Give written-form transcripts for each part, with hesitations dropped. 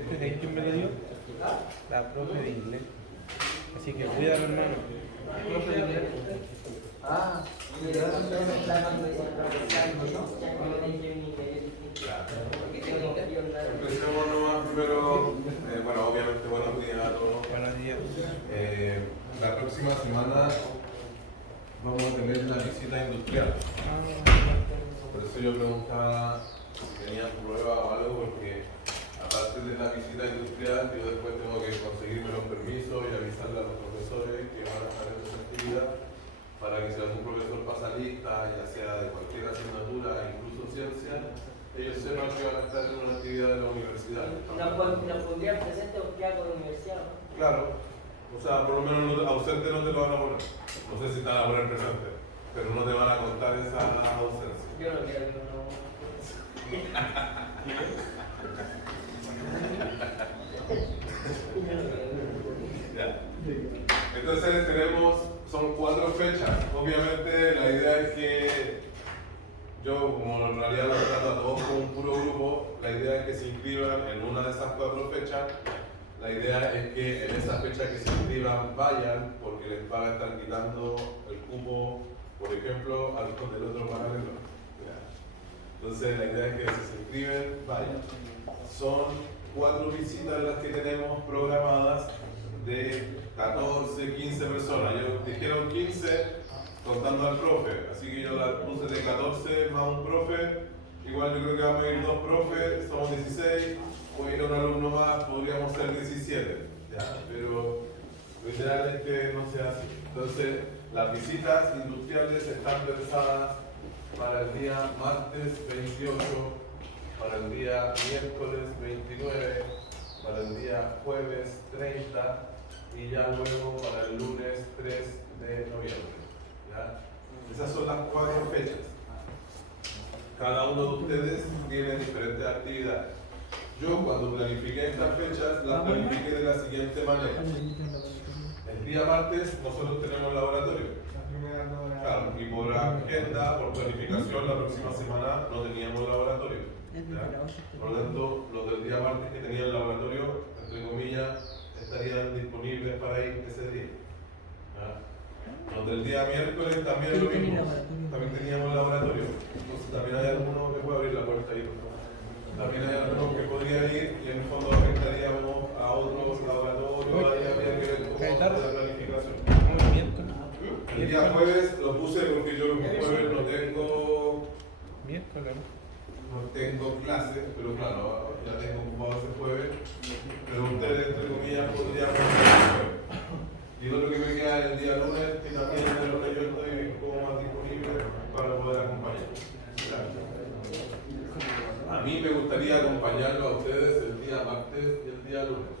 ¿Este de quién me lo dio? La profe de inglés. Así que cuídalo, hermano. Profe de inglés. Ah, empecemos nomás primero, bueno, obviamente buenos días a todos. Buenos días. La próxima semana vamos a tener una visita industrial. Por eso yo preguntaba si tenían prueba o algo, porque aparte de la visita industrial, yo después tengo que conseguirme los permisos y avisarle a los profesores que van a estar en esa actividad, para que si algún profesor pasa lista, ya sea de cualquier asignatura, incluso ciencia, ellos sepan que van a estar en una actividad de la universidad. ¿Nos pondrían presente o queda con la universidad? Claro, o sea, por lo menos ausente no te lo van a poner. No sé si te van a poner presente, pero no te van a contar esa ausencia. Yo no quiero que no. Ya. Entonces son 4 fechas. Obviamente la idea es que yo, como en realidad los trato a todos como un puro grupo, la idea es que se inscriban en una de esas 4 fechas. La idea es que en esa fecha que se inscriban vayan, porque les van a estar quitando el cupo, por ejemplo, a los del otro paralelo. Entonces la idea es que si se inscriben, vayan. Son 4 visitas las que tenemos programadas de 14, 15 personas. Ellos dijeron 15 contando al profe, así que yo la puse de 14 más un profe. Igual yo creo que vamos a ir 2 profes, somos 16, puede ir un alumno más, podríamos ser 17, ¿ya? Pero lo ideal es que no sea así. Entonces las visitas industriales están pensadas para el día martes 28, para el día miércoles 29, para el día jueves 30 y ya luego para el lunes 3 de noviembre. ¿Ya? Esas son las 4 fechas. Cada uno de ustedes tiene diferentes actividades. Yo cuando planifiqué estas fechas, las planifiqué de la siguiente manera. El día martes nosotros tenemos laboratorio. Claro, y por agenda, por planificación, la próxima semana no teníamos laboratorio. ¿Ya? Por lo tanto, los del día martes que tenían laboratorio, entre comillas, estarían disponibles para ir ese día. ¿Ya? Los del día miércoles también lo mismo. También teníamos laboratorio. Entonces también hay algunos que puede abrir la puerta ahí. También hay algunos que podrían ir y en el fondo afectaríamos a otros laboratorios. Ahí habría que ver cómo la planificación. El día jueves lo puse porque yo el jueves no tengo clases, pero claro, ya tengo ocupado ese jueves. Pero ustedes, entre comillas, podrían poner el jueves. Y lo otro que me queda el día lunes, que también es de lo que yo estoy como más disponible para poder acompañar. A mí me gustaría acompañarlo a ustedes el día martes y el día lunes.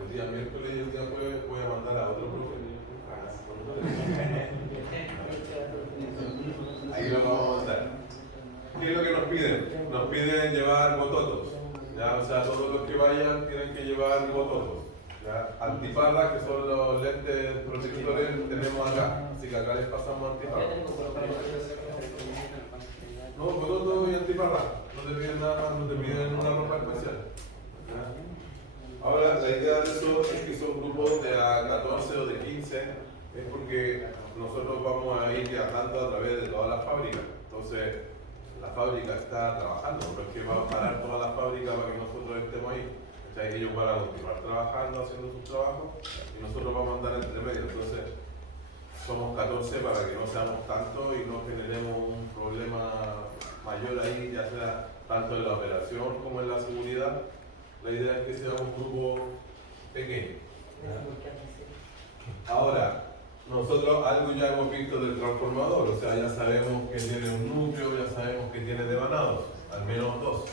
El día miércoles y el día jueves voy a mandar a otro profe. Ahí lo vamos a mandar. ¿Qué es lo que nos piden? Nos piden llevar bototos. ¿Ya? O sea, todos los que vayan tienen que llevar bototos. ¿Ya? Antiparras, que son los lentes protectores, tenemos acá. Así que acá les pasamos antiparras. No, bototos y antiparras. No te piden nada más, no te piden una ropa especial. ¿Ya? Ahora, la idea de eso es que son grupos de a 14 o de 15, es porque nosotros vamos a ir viajando a través de todas las fábricas. Entonces, la fábrica está trabajando, no es que va a parar toda la fábrica para que nosotros estemos ahí. O sea, ellos van a continuar trabajando, haciendo sus trabajos, y nosotros vamos a andar entre medio. Entonces, somos 14 para que no seamos tantos y no generemos un problema mayor ahí, ya sea tanto en la operación como en la seguridad. La idea es que sea un grupo pequeño. Ahora, nosotros algo ya hemos visto del transformador, o sea, ya sabemos que tiene un núcleo, ya sabemos que tiene devanados, al menos 2.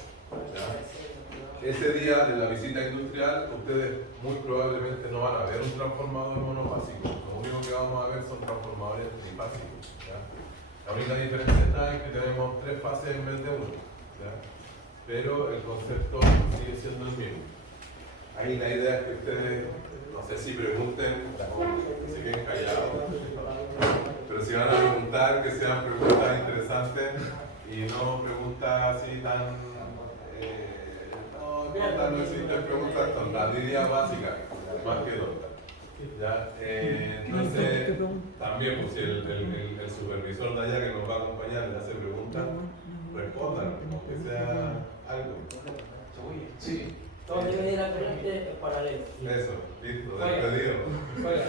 ¿Ya? Ese día de la visita industrial, ustedes muy probablemente no van a ver un transformador monofásico. Lo único que vamos a ver son transformadores trifásicos. ¿Ya? La única diferencia está en que tenemos 3 fases en vez de 1. ¿Ya? Pero el concepto sigue siendo el mismo. Ahí la idea es que ustedes, no sé si pregunten o se queden callados, pero si van a preguntar, que sean preguntas interesantes y no preguntas así tan, no, tontas no existen preguntas tontas, diría básicas, más que tontas. ¿Ya? Entonces, también pues, si el supervisor de allá que nos va a acompañar le hace preguntas, respondan, aunque sea algo. Sí. Todos deben ir al frente en paralelo. Eso, listo, despedido. Juega.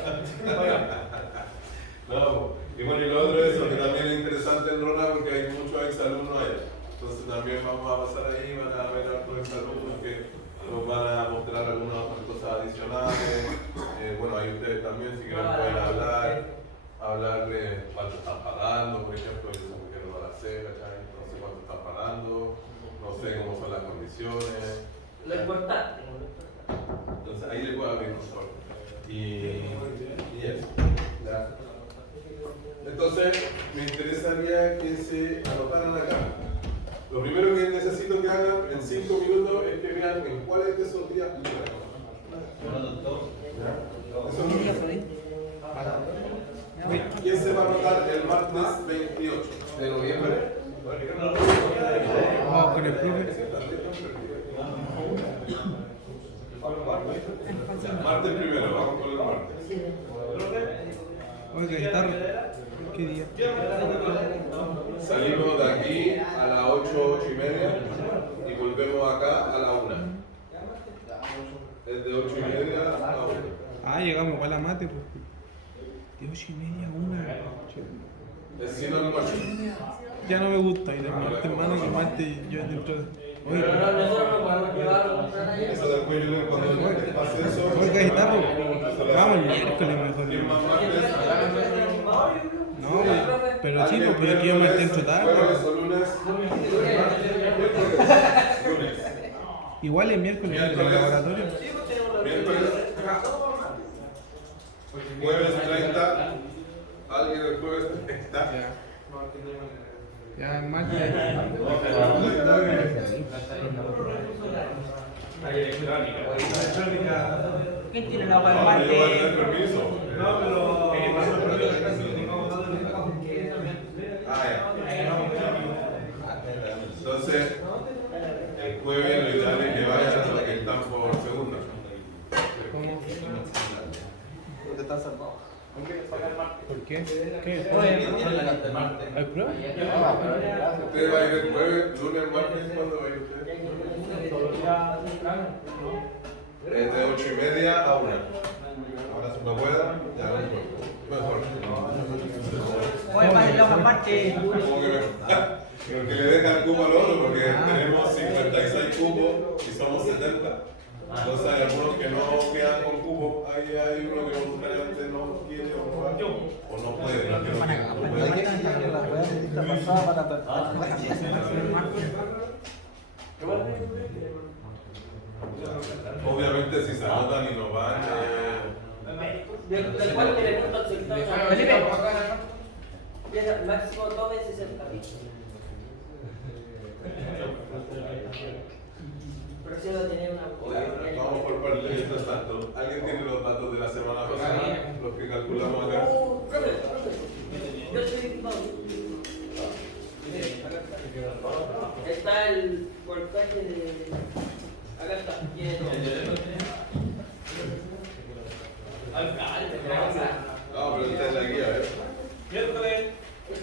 No, y bueno, y lo otro es eso, que también es interesante en Rona porque hay muchos exalumnos allá. Entonces también vamos a pasar ahí, van a ver a los exalumnos que nos van a mostrar algunas otras cosas adicionales. Bueno, ahí ustedes también, si quieren, pueden hablar de cuánto están pagando, por ejemplo, yo sé que no lo sé, ¿cachai? No sé cuánto están pagando, no sé cómo son las condiciones. Lo importante. Entonces ahí le puedo abrir mejor. Y eso. ¿Ya? Entonces, me interesaría que se anotaran acá. Lo primero que necesito que hagan en 5 minutos es que vean en cuáles de esos días libran. Eso es lo primero. ¿Quién se va a anotar el martes 28 de noviembre? Vamos con el profe. Martes primero, vamos con el martes. Oiga, guitarra. ¿Qué día? Salimos de aquí a las 8:30 y volvemos acá a la 1. Es de 8:30 a 1. Ah, llegamos igual a mate, pues. De 8:30 a 1. Es sin almuerzo. Ya no me gusta ir al martes, hermano, que el martes yo dentro de... Oye, Pero nosotros no podemos llevarlo a allá. Eso después yo le cuando pase eso. oiga, guitarra. Vamos el miércoles mejor. ¿Quién más martes? No, pero sí, pues, pero aquí yo me dentro tarde. Jueves o lunes. Lunes. Igual el miércoles en el laboratorio. Miércoles. Jueves 30. ¿Alguien el jueves 30? Ya, el martes. ¿Quién tiene la agua del No, yo voy a martes? tener permiso. No, pero. Ah, ya. Entonces, el jueves lo ideal es que vayan a los que están por segunda. ¿Cómo? Porque están salvados. ¿Por qué? ¿Qué? Oye, ¿Hay prueba? ¿Usted va a ir el jueves, lunes, martes? ¿Cuándo va a ir usted? Es de 8:30 a 1. Ahora si no pueda, ya no mejor. Oye, para la otra parte. Como que pero que le dejan cupo al otro porque tenemos 56 cupos y somos 70. Entonces hay algunos que no quedan con cupo, ahí hay uno que voluntariamente no quiere o no puede, no puede. Obviamente si se anotan y no van, ¿De cuál le gusta el máximo tome 60. Prefiero tener una. vamos por parte mientras tanto. ¿Alguien tiene los datos de la semana pasada? Los que calculamos acá. Profe, yo soy está el voltaje de. Acá está. No, pero esta es la guía, ¿eh?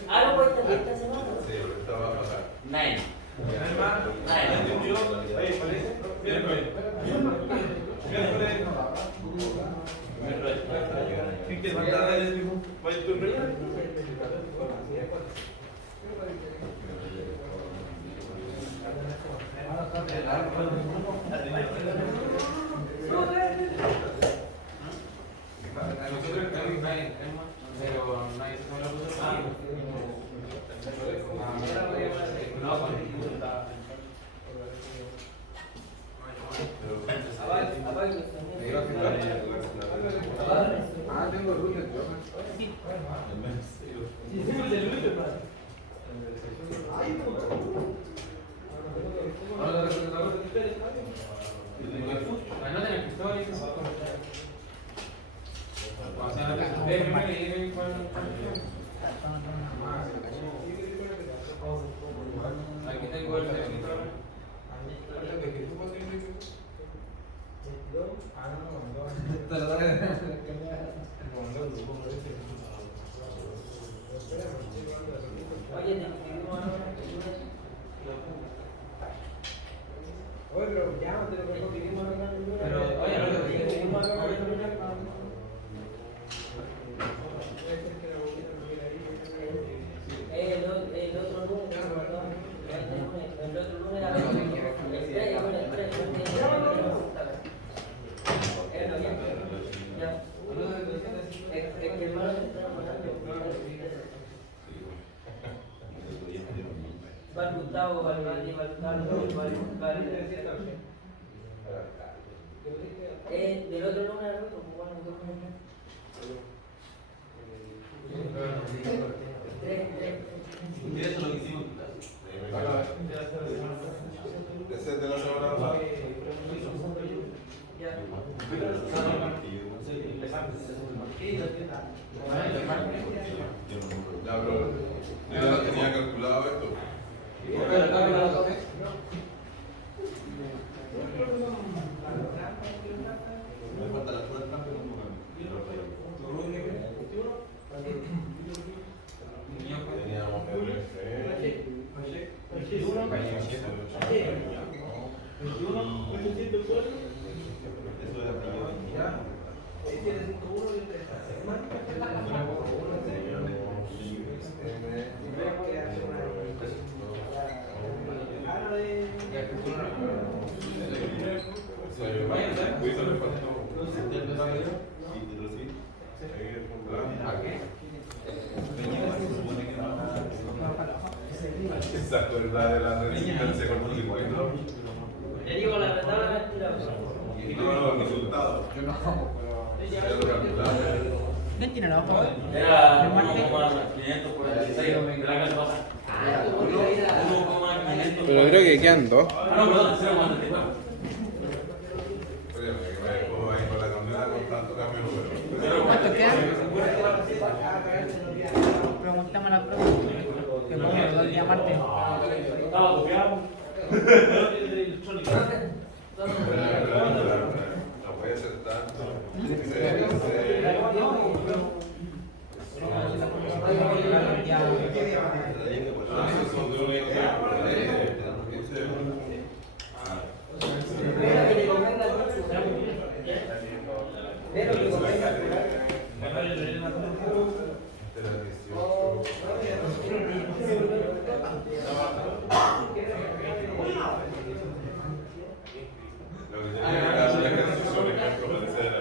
Ah, no puede estar esta semana. Sí, esta va a pasar. 9. Ah, tengo el lunes, yo. Oye, te escribimos ahora. Oye, pero ya, te lo escribimos ahora. Pero, oye, lo que escribimos ahora. El otro lunes, el otro lunes a ver, el 3, ya. Es que el hermano se está enamorando. Va el Gustavo, va el Mati, va el Carlos, va el... Del otro lunes al otro, pues bueno, Eso es lo que hicimos en clase. Ese es de la semana pasada. ya. Ya, pero yo ya tenía calculado esto. Me falta la puerta, pero no teníamos ¿se acuerda de la resistencia con el circuito? Te digo la verdad, la mentira. No, el resultado. Yo no, ya lo calculaba. ¿Quién tiene la hoja? Era ¿El martes? 1,546 de la casa baja. 1,546. Pero creo que quedan dos. Ah, no, perdón, 0,34. Oye, que me dejo ahí con la camioneta con tanto cambio de número. ¿Cuánto quedan? Preguntamos a la próxima. Que pongo el día martes. Estaba copiado. No puede ser tanto. Son de único Pero que te convenga a ti. Pero que convenga a ti. de la 18. Lo que tenía que hacer es que se supone que es profesor.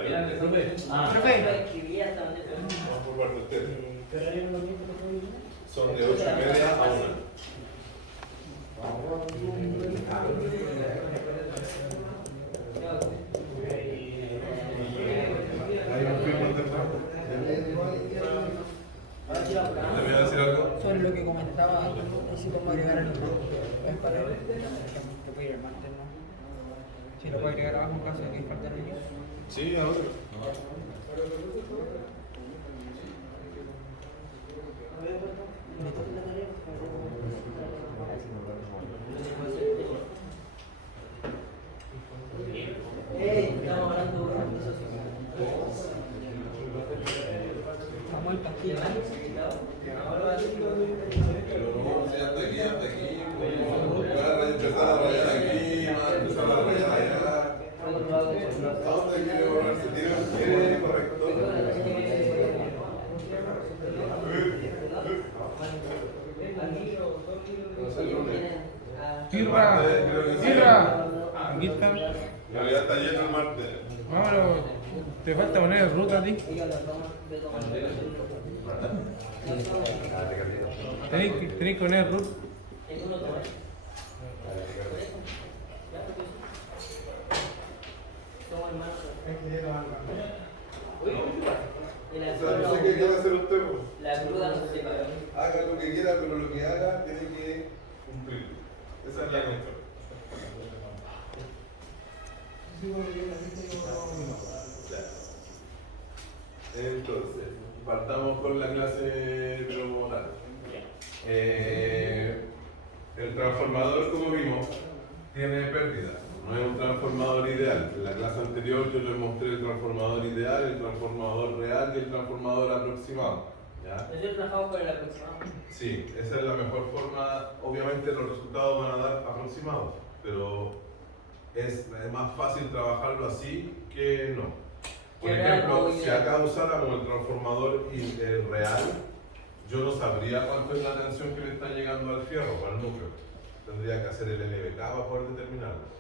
Ah, Profe, Lo escribí hasta donde te... Vamos por parte de ustedes. Son de 8:30 a 1. Hay un firme temprano. ¿Te voy a decir algo? sobre lo que comentaba, y si podemos agregar el es para él. Te puede ir el martes, ¿no? Si lo puede agregar abajo en caso de que falten niños. Sí, ahora. Estamos hablando de una Estamos en pastilla. Pero no, si hasta aquí, hasta aquí. Claro, empezar a rayar aquí, empezar a rayar allá. ¿A dónde quiere borrarse? ¿Tiene correcto? No sé, el lunes. Irra, Creo que sí. Irra. Aquí está. En realidad está lleno el martes. Vámonos. Te falta poner el ruta a ti. Tenéis que poner el root. O sea, no sé qué quiere hacer usted, pues. La cruda no se paga. Haga lo que quiera, pero lo que haga tiene que cumplir. Esa es la cuestión. Entonces, partamos con la clase promotal. El transformador, como vimos, tiene pérdida. no es un transformador ideal. En la clase anterior yo les mostré el transformador ideal, el transformador real y el transformador aproximado. ¿Ya? Nosotros trabajamos con el aproximado. Sí, esa es la mejor forma. Obviamente los resultados van a dar aproximados, pero es más fácil trabajarlo así que no. Por Que real ejemplo, o si ideal. acá usáramos el transformador real, yo no sabría cuánto es la tensión que le está llegando al fierro o al núcleo. Tendría que hacer el NBK para poder determinarlo.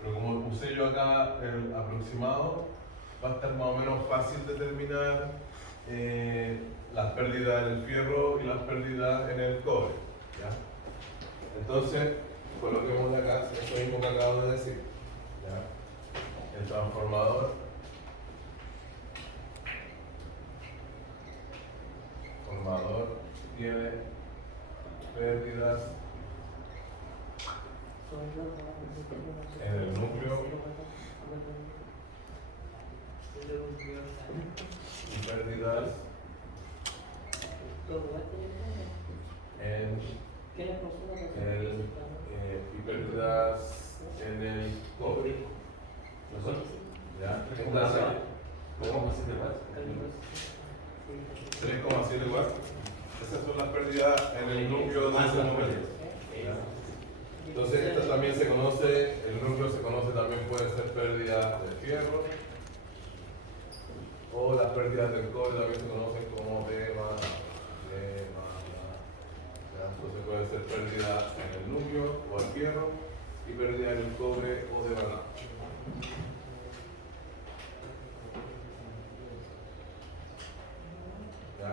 Pero como usé yo acá el aproximado, va a estar más o menos fácil determinar las pérdidas en el fierro y las pérdidas en el cobre. ¿Ya? Entonces, coloquemos de acá eso mismo que acabo de decir. ¿Ya? El transformador tiene pérdidas en el núcleo y pérdidas y pérdidas en el cobre. ¿Ya? Entonces, ¿cómo? 3,7 watts. Esas son las pérdidas en el núcleo de ese momento. ¿Ya? Entonces, esto también se conoce, el núcleo se conoce también puede ser pérdida de fierro, o las pérdidas del cobre también se conocen como ¿ya? Entonces puede ser pérdida en el núcleo o el fierro y pérdida en el cobre o de banano. ¿Ya?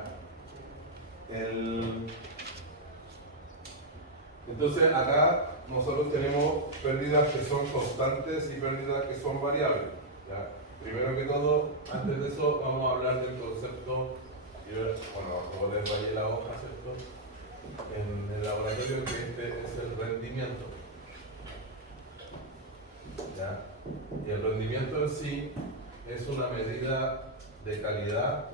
Entonces acá nosotros tenemos pérdidas que son constantes y pérdidas que son variables. ¿Ya? Primero que todo, antes de eso vamos a hablar del concepto, como les rayé la hoja, ¿cierto? En el laboratorio, que este es el rendimiento. ¿Ya? Y el rendimiento en sí es una medida de calidad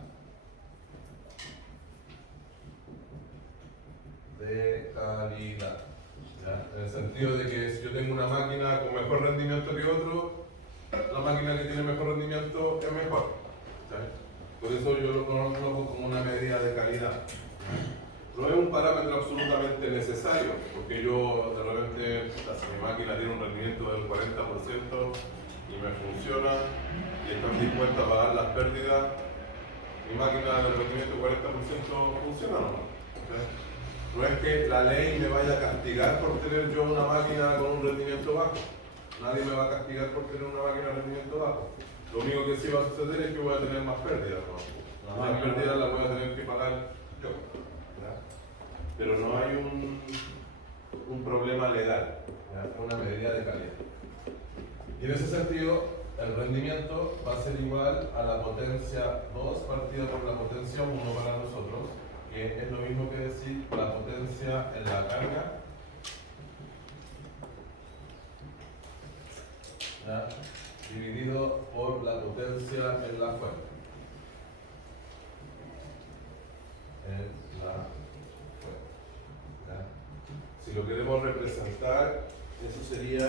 ¿ya? En el sentido de que si yo tengo una máquina con mejor rendimiento que otro, la máquina que tiene mejor rendimiento es mejor. ¿Ya? Por eso yo lo conozco como una medida de calidad. No es un parámetro absolutamente necesario, porque yo de repente, si mi máquina tiene un rendimiento del 40% y me funciona y estoy dispuesta a pagar las pérdidas, mi máquina del rendimiento 40% funciona nomás. ¿Ya? No es que la ley me vaya a castigar por tener yo una máquina con un rendimiento bajo. Nadie me va a castigar por tener una máquina de rendimiento bajo. Lo único que sí va a suceder es que voy a tener más pérdidas, ¿no? Las pérdidas las voy a tener que pagar yo. ¿Ya? Pero no hay un problema legal, ¿ya? Es una medida de calidad. Y en ese sentido, el rendimiento va a ser igual a la potencia 2 partida por la potencia 1 para nosotros, que es lo mismo que decir la potencia en la carga, ¿ya? Dividido por la potencia en la fuente. ¿Ya? Si lo queremos representar, eso sería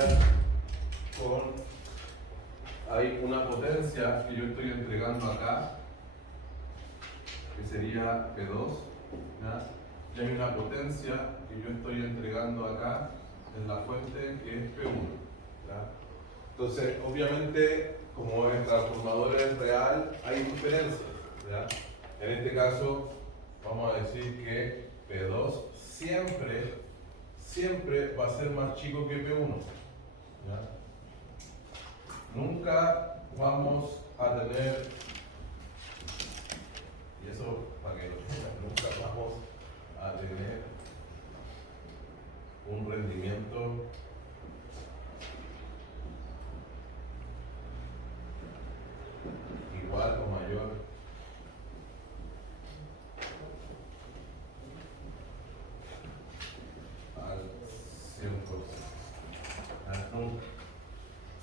hay una potencia que yo estoy entregando acá, que sería P2, ¿ya? Y hay una potencia que yo estoy entregando acá en la fuente, que es P1. ¿Ya? Entonces, obviamente, como el transformador es real, hay diferencias. ¿Ya? En este caso, vamos a decir que P2 siempre va a ser más chico que P1. ¿Ya? Nunca vamos a tener, y eso para que lo tengan, nunca vamos a tener un rendimiento igual o mayor al 100%. Nunca.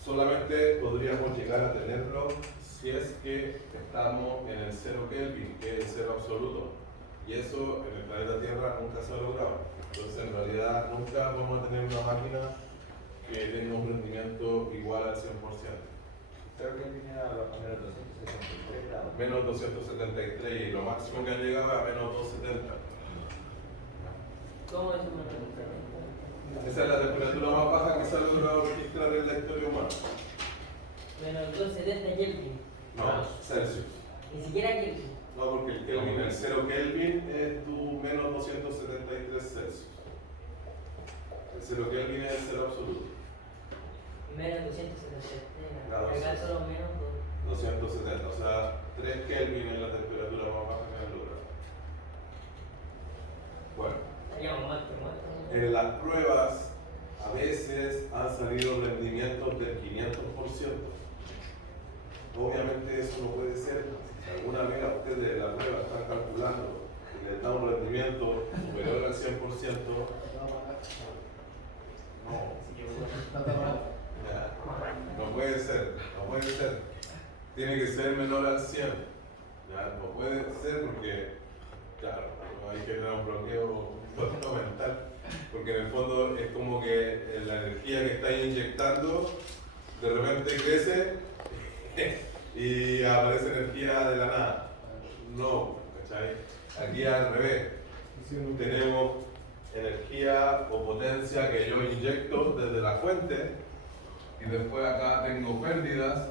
Solamente podríamos llegar a tenerlo si es que estamos en el 0 Kelvin, que es el cero absoluto. Y eso en el planeta Tierra nunca se ha logrado. Entonces, en realidad, nunca vamos a tener una máquina que tenga un rendimiento igual al 100%. Creo que viene a menos 273 grados. Menos 273 y lo máximo que han llegado a menos 270. ¿Cómo es un menos Esa es la temperatura más baja que se ha logrado registrar en la historia humana. menos 270 Kelvin? No, Celsius. Ni siquiera Kelvin. No, porque el Kelvin, el 0 Kelvin es tu menos 273 Celsius. El 0 Kelvin es el cero absoluto. Menos 270. Grados. Acá solo menos 270, o sea, 3 Kelvin es la temperatura más baja que han logrado. Bueno, estaríamos más que muertos. en las pruebas a veces han salido rendimientos del 500%. Obviamente eso no puede ser. Si alguna vez a ustedes de la prueba están calculando y les da un rendimiento superior al 100%, no puede ser, no puede ser. Tiene que ser menor al 100. ¿Ya? No puede ser porque, claro, hay que generar un bloqueo mental. Porque en el fondo es como que la energía que estáis inyectando de repente crece y aparece energía de la nada. No, ¿cachai? Aquí al revés. Tenemos energía o potencia que yo inyecto desde la fuente y después acá tengo pérdidas,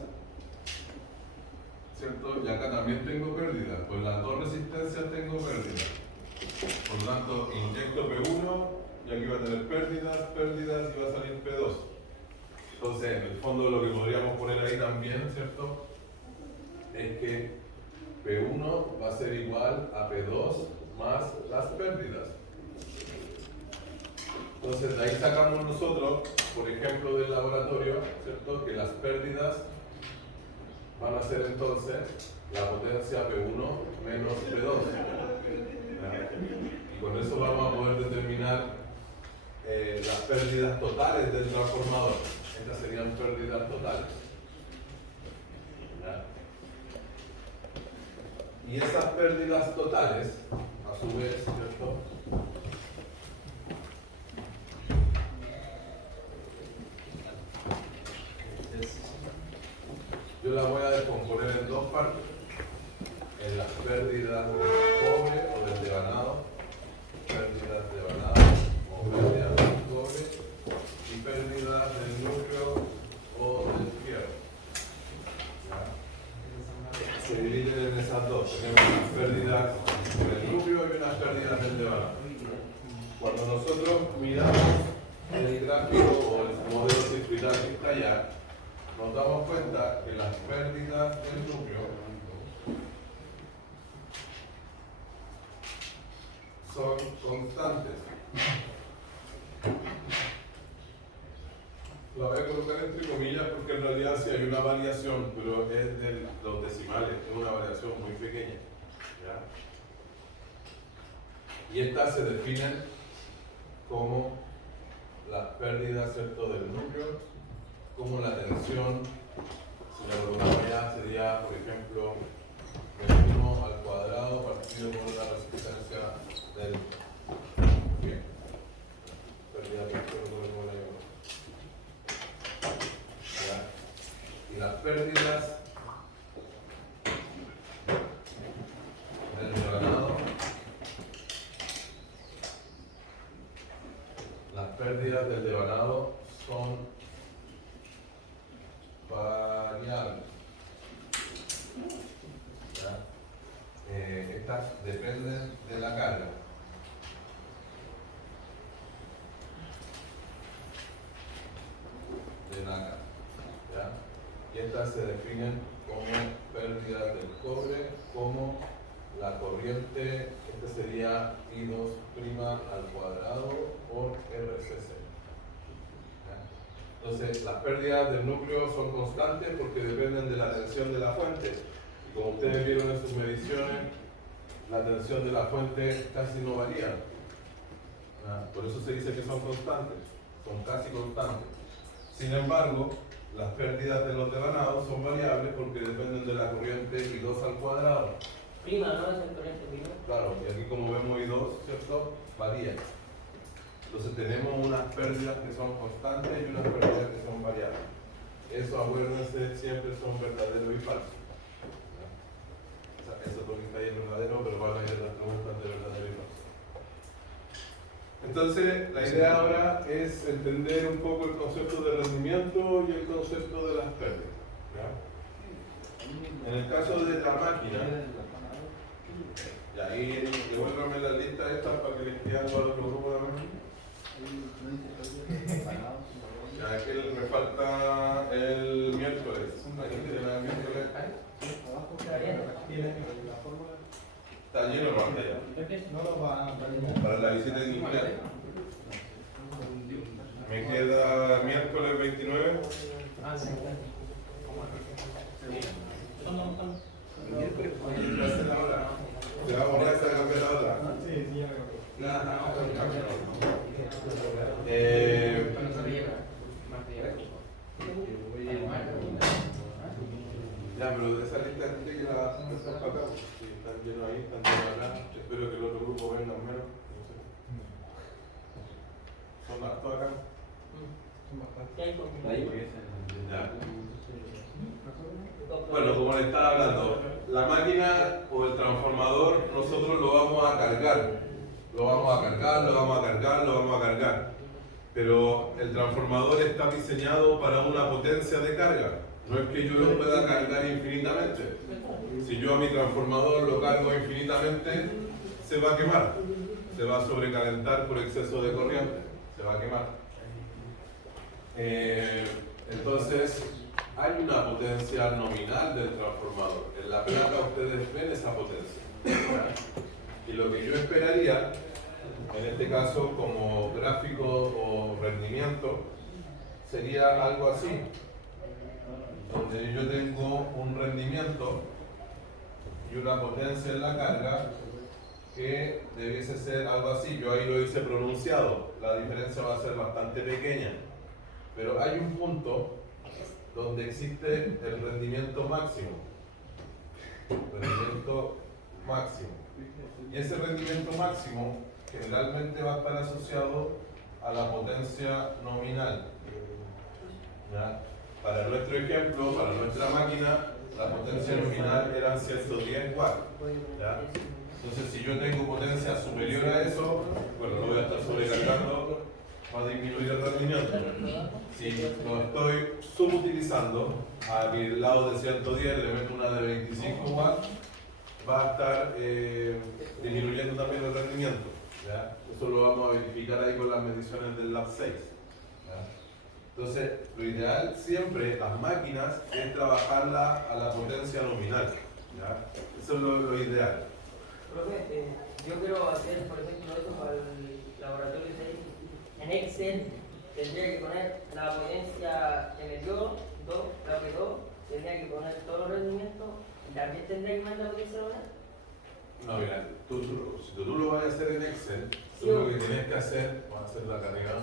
¿cierto? Y acá también tengo pérdidas. Pues las dos resistencias tengo pérdidas. Por lo tanto, inyecto P1 y aquí va a tener pérdidas y va a salir P2. Entonces, en el fondo lo que podríamos poner ahí también, ¿cierto? Es que P1 va a ser igual a P2 más las pérdidas. Entonces, de ahí sacamos nosotros, por ejemplo, del laboratorio, ¿cierto? Que las pérdidas van a ser entonces la potencia P1 menos P2. Y con eso vamos a poder determinar las pérdidas totales del transformador. Estas serían pérdidas totales. ¿Ya? Y esas pérdidas totales, a su vez, ¿cierto? Yo la voy a descomponer en dos partes. En las pérdidas del cobre o del devanado, pérdidas de devanado o pérdidas del cobre y pérdidas del núcleo o del fierro. ¿Ya? Se dividen en esas dos. Tenemos unas pérdidas del núcleo y unas pérdidas del devanado. Cuando nosotros miramos el gráfico o el modelo circuital que está allá, nos damos cuenta que las pérdidas del núcleo son constantes. La voy a colocar entre comillas porque en realidad sí hay una variación, pero es de los decimales, es una variación muy pequeña. ¿Ya? Y estas se definen como las pérdidas, ¿cierto?, del núcleo, como la tensión. Si la colocamos allá sería, por ejemplo, el 1 al cuadrado partido por la resistencia del bien. Pérdida de tensión, y las pérdidas del devanado, son variables. ¿Ya? Estas dependen de la carga. ¿Ya? Y estas se definen como pérdidas del cobre, como la corriente, este sería I2' al cuadrado por RCC. ¿Ya? Entonces, las pérdidas del núcleo son constantes porque dependen de la tensión de la fuente. Y como ustedes vieron en sus mediciones, la tensión de la fuente casi no varía. ¿Ya? Por eso se dice que son constantes, son casi constantes. Sin embargo, las pérdidas de los devanados son variables porque dependen de la corriente I2 al cuadrado. Prima, ¿no? Es el corriente prima. Claro, y aquí como vemos I2, ¿cierto? Varía. Entonces tenemos unas pérdidas que son constantes y unas pérdidas que son variables. Eso, acuérdense, siempre son verdaderos y falsos. O sea, eso porque está ahí es verdadero, pero van a ir las preguntas de verdadero y falso. Entonces, la idea ahora es entender un poco el concepto de rendimiento y el concepto de las pérdidas. ¿Ya? En el caso de la máquina, y ahí devuélvame la lista esta para que les quede algo a los grupos también. Ya que me falta el miércoles. ¿Alguien tiene nada el miércoles? Está lleno la pantalla. Para la visita de inglés. Me queda miércoles 29. ¿Qué hace la hora? ¿Se va a poner hasta cambiar la hora? Ya, pero esa lista de gente que la hacen para acá, si están llenos ahí, están llenos acá. Espero que el otro grupo vengan menos. Son hartos acá. Ya. Bueno, como le estaba hablando, la máquina o el transformador nosotros lo vamos a cargar. Lo vamos a cargar, lo vamos a cargar, lo vamos a cargar. Pero el transformador está diseñado para una potencia de carga. No es que yo lo pueda cargar infinitamente. Si yo a mi transformador lo cargo infinitamente, se va a quemar. Se va a sobrecalentar por exceso de corriente. Se va a quemar. Entonces, hay una potencia nominal del transformador. En la placa ustedes ven esa potencia. Y lo que yo esperaría, en este caso como gráfico o rendimiento, sería algo así, donde yo tengo un rendimiento y una potencia en la carga que debiese ser algo así. Yo ahí lo hice pronunciado, la diferencia va a ser bastante pequeña, pero hay un punto donde existe el rendimiento máximo. Rendimiento máximo. Y ese rendimiento máximo generalmente va a estar asociado a la potencia nominal. ¿Ya? Para nuestro ejemplo, para nuestra máquina, la potencia nominal eran 110 watts. ¿Ya? Entonces, si yo tengo potencia superior a eso, bueno, lo voy a estar sobrecargando, va a disminuir el rendimiento. Si lo estoy subutilizando, al lado de 110 le meto una de 25 watts, va a estar disminuyendo también el rendimiento. ¿Ya? Eso lo vamos a verificar ahí con las mediciones del Lab 6. ¿Ya? Entonces, lo ideal siempre, las máquinas, es trabajarla a la potencia nominal. ¿Ya? Eso es lo ideal. Profe, yo quiero hacer, por ejemplo, eso para el laboratorio 6. En Excel tendría que poner la potencia que me dio, la que 2, tendría que poner todos los rendimientos y también tendría que poner la potencia nominal. No, mira, si tú lo vas a hacer en Excel, tú lo que tienes que hacer, vamos a hacer la tarea,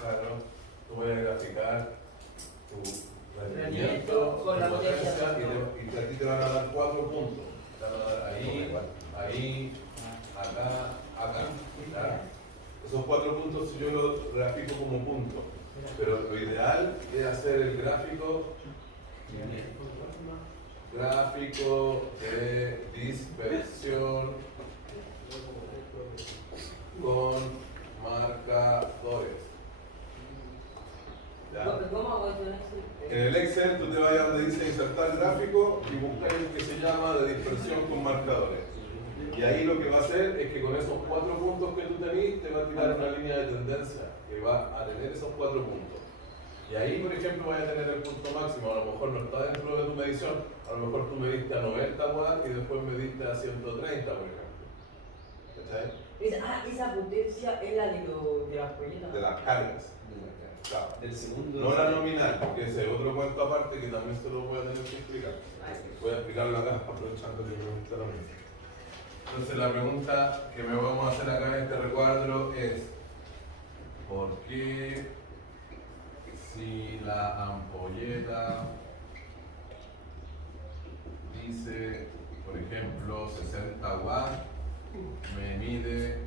claro, tú vas a graficar tu rendimiento con la potencia y a ti te van a dar 4 puntos. Te van a dar ahí, acá. ¿Ya? Esos 4 puntos si yo los grafico como puntos, pero lo ideal es hacer el gráfico de dispersión con marcadores. ¿Ya? ¿Cómo hago eso en Excel? En el Excel tú te vas a donde dice insertar gráfico y buscar el que se llama de dispersión con marcadores. Y ahí lo que va a hacer es que con esos 4 puntos que tú tenés te va a tirar una línea de tendencia que va a tener esos 4 puntos. Y ahí, por ejemplo, vas a tener el punto máximo. A lo mejor no está dentro de tu medición. A lo mejor tú mediste a 90 watts y después mediste a 130, por ejemplo. ¿Cachai? Esa potencia es la de las polletas. De las cargas. Claro. Del segundo. No la nominal, porque ese es otro cuento aparte que también se lo voy a tener que explicar. Voy a explicarlo acá, aprovechando que me pregunta también. Entonces la pregunta que me vamos a hacer acá en este recuadro es ¿por qué si la ampolleta dice, por ejemplo, 60 watts, me mide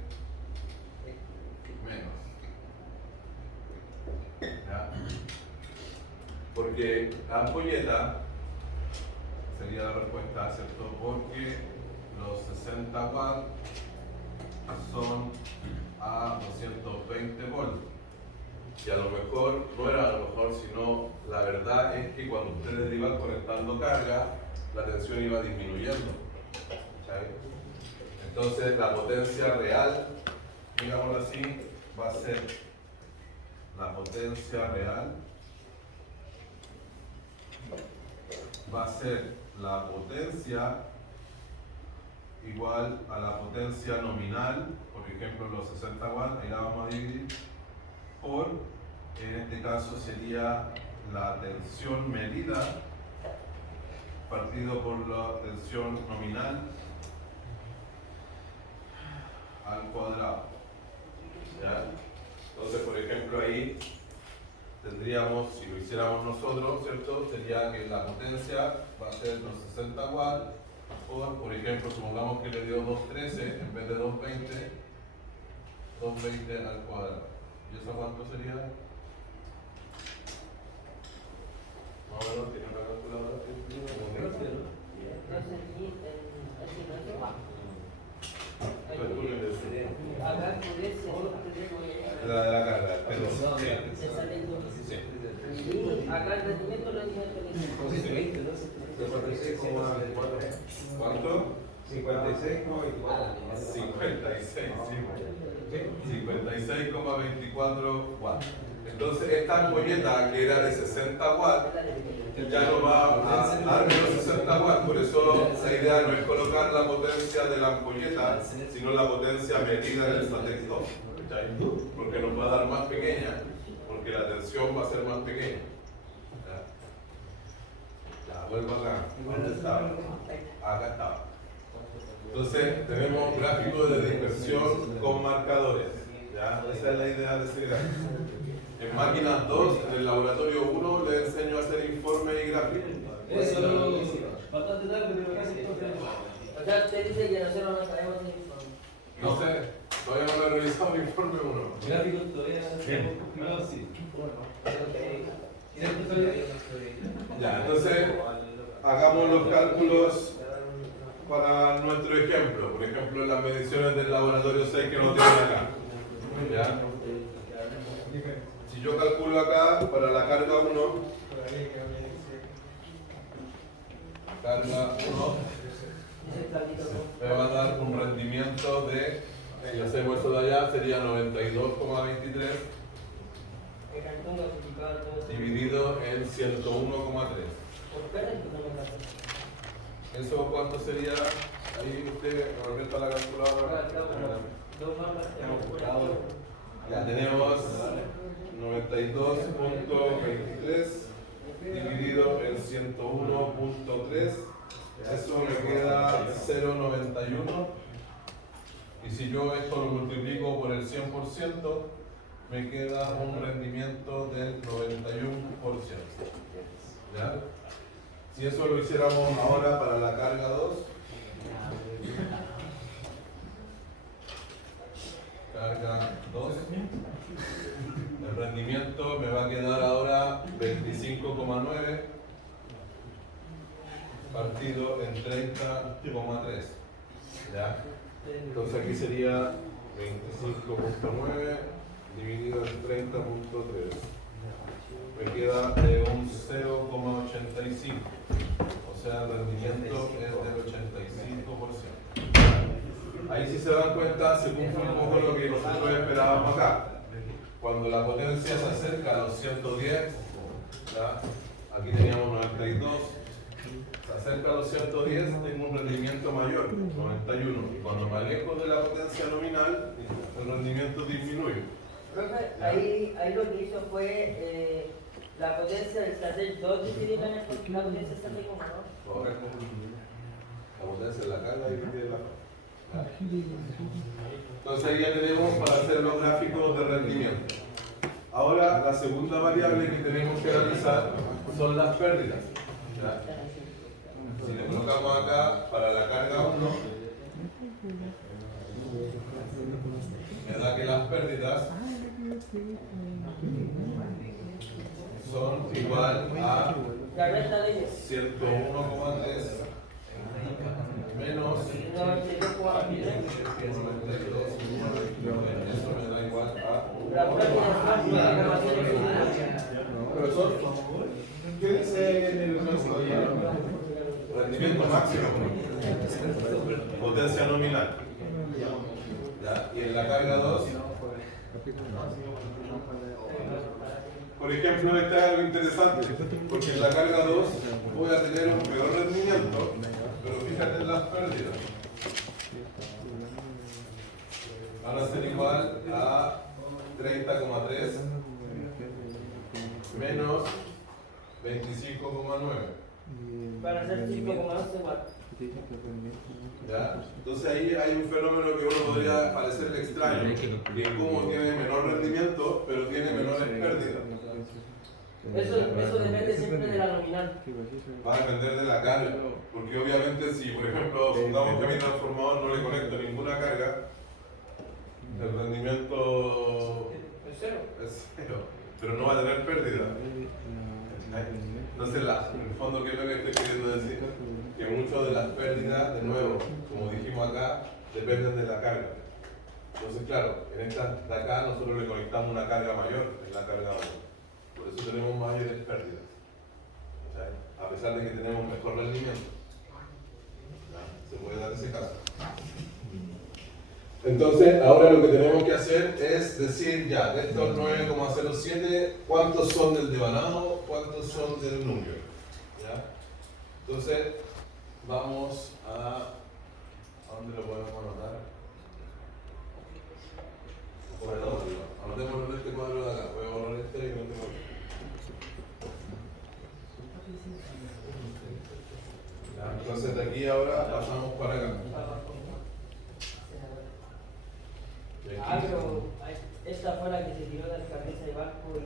menos? Porque ampolleta sería la respuesta, ¿cierto? Porque los 60 watts son a 220 volts. Y a lo mejor, no era a lo mejor, sino la verdad es que cuando ustedes iban conectando carga, la tensión iba disminuyendo. ¿Cachai? Entonces la potencia real, digámoslo así, va a ser la potencia real, va a ser la potencia igual a la potencia nominal, por ejemplo los 60 watts, ahí la vamos a dividir, por, en este caso sería la tensión medida partido por la tensión nominal al cuadrado. ¿Ya? Entonces, por ejemplo, ahí tendríamos, si lo hiciéramos nosotros, ¿cierto? Sería que la potencia va a ser los 60 watts, por ejemplo, supongamos que le dio 213 en vez de 220, 220 al cuadrado. ¿Y eso cuánto sería? Más o menos, ¿tiene una calculadora? Acá pudiese La de la carga, pero y acá el rendimiento lo tiene el ¿cuánto? 56,24. 56,24 watts. Entonces esta ampolleta que era de 60 watts ya no va a dar menos 60 watts, por eso la idea no es colocar la potencia de la ampolleta, sino la potencia medida en el satélite, porque nos va a dar más pequeña, porque la tensión va a ser más pequeña. Ya, vuelvo acá. ¿Dónde estaba? Acá estaba. Entonces tenemos gráficos de dispersión con marcadores. ¿Ya? Esa es la idea de ese gráfico. En máquinas 2, en el laboratorio 1, les enseño a hacer informe y gráfico. Bastante tarde, pero casi todo. O sea, usted dice que nosotros no sabemos el informe. No sé, todavía no he revisado el informe 1. Gráficos todavía no, sí. Ya, entonces hagamos los cálculos para nuestro ejemplo. Por ejemplo, las mediciones del laboratorio 6 que nos tienen acá. ¿Ya? Si yo calculo acá para la carga 1, carga 1 me va a dar un rendimiento de, si hacemos eso de allá, sería 92,23 dividido en 101,3. ¿Eso cuánto sería? Ahí usted representa la calculadora. Ya tenemos 92.23 dividido en 101.3. Eso me queda 0.91. Y si yo esto lo multiplico por el 100%, me queda un rendimiento del 91%. ¿Ya? Si eso lo hiciéramos ahora para la carga 2, carga 2, el rendimiento me va a quedar ahora 25,9 partido en 30,3. ¿Ya? Entonces aquí sería 25,9 dividido en 30,3. Me queda de un 0,85. O sea, el rendimiento es del 85%. Ahí si se dan cuenta, se cumple un poco lo que nosotros esperábamos acá. Cuando la potencia se acerca a los 110, ¿ya? Aquí teníamos 92, se acerca a los 110, tengo un rendimiento mayor, 91. Y cuando me alejo de la potencia nominal, el rendimiento disminuye. Profe, ahí lo que hizo fue la potencia del satélite 2 dividida en la potencia del satélite 1, ¿no? Correcto. La potencia de la carga dividida en la carga. Entonces ahí ya tenemos para hacer los gráficos de rendimiento. Ahora la segunda variable que tenemos que analizar son las pérdidas. ¿Ya? Si le colocamos acá para la carga 1, me da que las pérdidas son igual a La resta de ellos. 101,3 menos 92,23. eso me da igual a La pérdida es más de 1,07. profesor, ¿qué dice en el resto? Rendimiento máximo, potencia nominal. ¿Ya? Y en la carga 2, por ejemplo, está algo interesante, porque en la carga 2 voy a tener un peor rendimiento, pero fíjate en las pérdidas. Van a ser igual a 30,3 menos 25,9. Van a ser 5,11 watts. ¿Ya? Entonces ahí hay un fenómeno que uno podría parecerle extraño, que como tiene menor rendimiento, pero tiene menores pérdidas. Eso depende siempre de la nominal. Va a depender de la carga, porque obviamente si, por ejemplo, supongamos que a mi transformador no le conecto ninguna carga, el rendimiento ¿Es cero? es cero, pero no va a tener pérdida. Entonces, en el fondo, ¿qué es lo que estoy queriendo decir? Que muchas de las pérdidas, de nuevo, como dijimos acá, dependen de la carga. Entonces, claro, en esta de acá nosotros le conectamos una carga mayor en la carga 1. Por eso tenemos mayores pérdidas. ¿Sí? A pesar de que tenemos mejor rendimiento. ¿Ya? Se puede dar ese caso. Entonces, ahora lo que tenemos que hacer es decir, ya, de estos 9,07, ¿cuántos son del devanado? ¿Cuántos son del núcleo? ¿Ya? Entonces, vamos a dónde lo podemos anotar. Anotémoslo en este cuadro de acá. Voy a borrar este y no tengo. Ya, entonces de aquí ahora pasamos para acá. Pero esta fue la que se tiró de la cabeza de barco y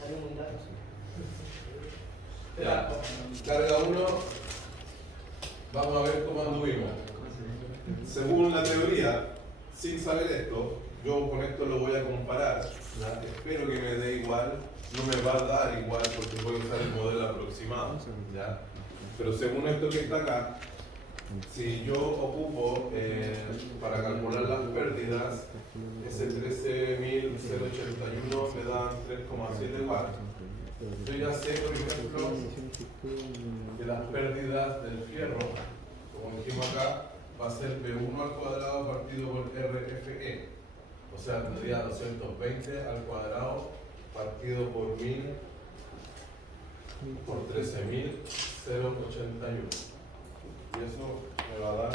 salió muy largo. Ya, carga 1. Vamos a ver cómo anduvimos. Según la teoría, sin saber esto, yo con esto lo voy a comparar. ¿Ya? Espero que me dé igual, no me va a dar igual porque voy a usar el modelo aproximado. ¿Ya? Pero según esto que está acá, si yo ocupo para calcular las pérdidas, ese 13.081 me dan 3,7 watts. Yo ya sé, por ejemplo, que las pérdidas del fierro, como dijimos acá, va a ser B1 al cuadrado partido por RFE. O sea, tendría 220 al cuadrado partido por 1000 por 13.081. Y eso me va a dar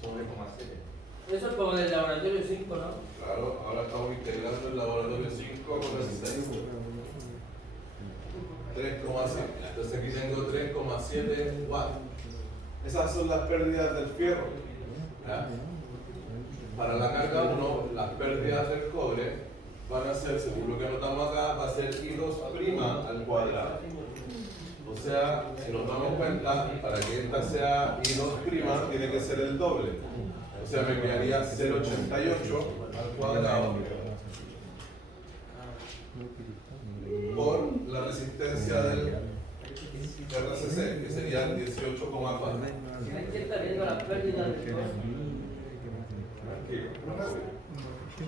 sobre 0,7. Eso es como del laboratorio 5, ¿no? Claro, ahora estamos integrando el laboratorio 5 con el 6. 3,7. Entonces aquí tengo 3,7 watts. Esas son las pérdidas del fierro. ¿Ya? Para la carga 1, las pérdidas del cobre van a ser, según lo que anotamos acá, va a ser I2' al cuadrado. O sea, si nos damos cuenta, para que esta sea I2', tiene que ser el doble. O sea, me quedaría 0,88 al cuadrado por la resistencia del RCC, que sería 18,4. Hay que estar viendo las pérdidas del cobre.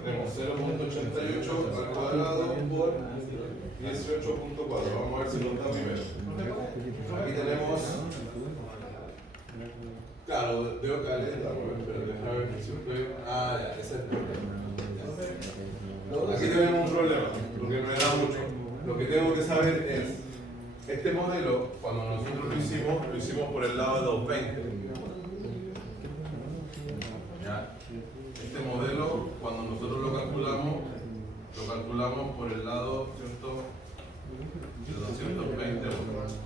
Tenemos 0,88 al cuadrado por 18,4. Vamos a ver si nos da primero. Aquí tenemos. Claro, veo caleta, pero déjame ver que siempre. Ah, ya, ese es el problema. Aquí tenemos un problema, porque no era mucho. Lo que tengo que saber es. Este modelo, cuando nosotros lo hicimos por el lado de 220. ¿Ya? Este modelo, cuando nosotros lo calculamos por el lado, ¿cierto?, de 220 volts.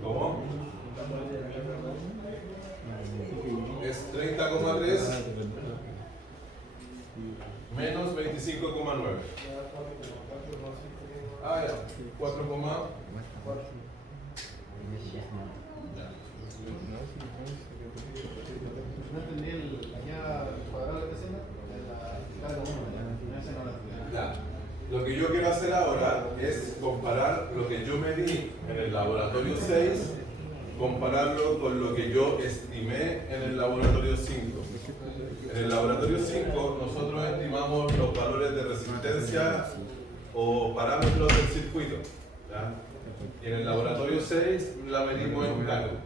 ¿Cómo? Es 30,3 menos 25,9. Ah, ya, 4, No entendí el cuadrado de la escena de la carga 1. Ya. Lo que yo quiero hacer ahora es comparar lo que yo medí en el laboratorio 6, compararlo con lo que yo estimé en el laboratorio 5. En el laboratorio 5 nosotros estimamos los valores de resistencia o parámetros del circuito. ¿Ya? Y en el laboratorio 6 la medimos en cálculo.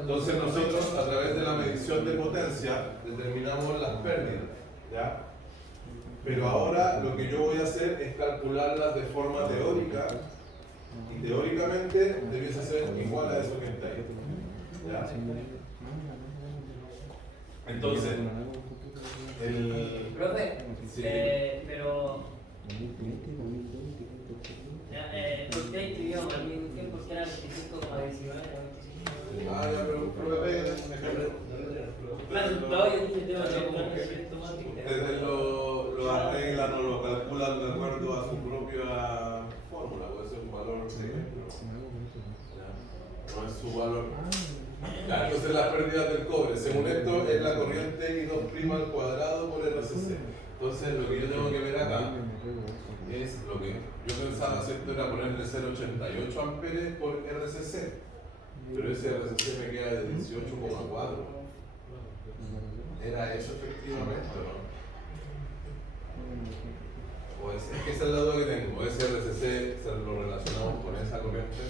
Entonces nosotros a través de la medición de potencia determinamos las pérdidas. ¿Ya? Pero ahora lo que yo voy a hacer es calcularlas de forma teórica y teóricamente debiese ser igual a eso que está ahí. ¿Ya? Entonces, Profe, Sí. pero usted escribió mal mi cuestión porque era 25,19. Ah, ya, pero pégale un ejemplo. Claro, no, yo dije tema de Ustedes lo arreglan o lo calculan de acuerdo a su propia fórmula, puede ser un valor de ejemplo. No es su valor. Ya, entonces las pérdidas del cobre, según esto es la corriente I2' al cuadrado por RCC. Entonces lo que yo tengo que ver acá es lo que yo pensaba hacer era ponerle 0,88 amperes por RCC, pero ese RCC me queda de 18,4. ¿Era eso efectivamente o no? O es que esa es la duda que tengo, ese RCC se lo relacionamos con esa corriente.